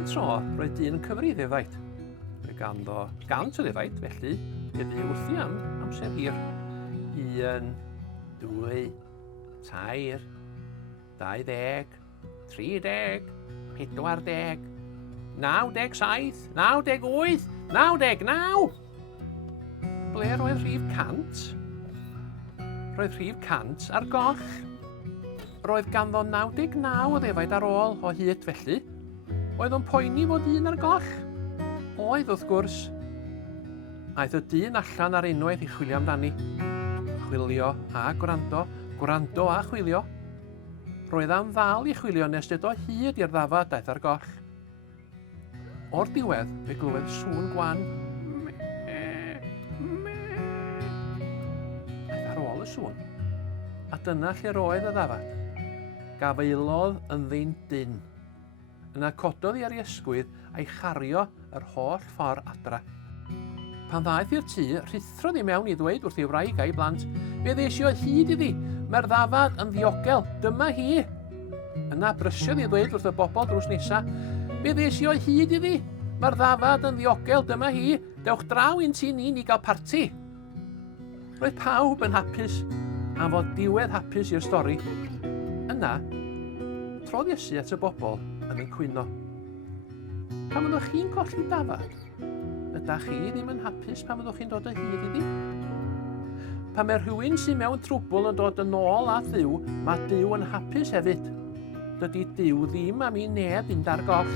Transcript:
Un tro, roedd dyn yn cyfri ddefaid. Roedd ganddo gant o ddefaid, felly gyddi wrthi am amser hir. 1, 2, 3, 20, 30, 40, 97, 98, 99. Ble roedd rhif 100? Roedd rhif 100 ar goll. Roedd ganddo 99 o ddefaid ar ôl o hyd felly. Oedd o'n poeni fod un ar goll? Oedd wrth gwrs. Aeth y dyn allan ar unwaith i chwilio amdani. Chwilio a gwrando, gwrando a chwilio. Roedd am ddal i chwilio nes dyd o hyd i'r ddafad daeth ar goll. O'r diwedd, fe glywed sŵn gwan. Aeth ar ôl y sŵn. A dyna lle roedd y ddafad. Gaf aelodd yn ddyn dyn. Yna cododd i ar ei ysgwydd a'i chario yr holl ffordd adra. Pan ddaeth i'r tŷ, rhithrodd i mewn i ddweud wrth ei wraig a'i blant, fe ddesi o hyd iddi, mae'r ddafad yn ddiogel, dyma hi. Yna brysiodd i ddweud wrth y bobl drws nesa, fe ddesi o hyd iddi, mae'r ddafad yn ddiogel, dyma hi, dewch draw un tŷ ni'n i gael parti. Roedd pawb yn hapus, am fod diwedd hapus i'r stori. Yna, trodd Iesu at y bobl yn y cwyno. Pan fyddwch chi'n colli dafad, ydych chi ddim yn hapus pan fyddwch chi'n dod o hyd iddi? Pan mae rhywun sy'n mewn trwbl yn dod yn ôl at Dduw, mae Duw yn hapus hefyd. Dydy Duw ddim am ei neb fynd ar goll.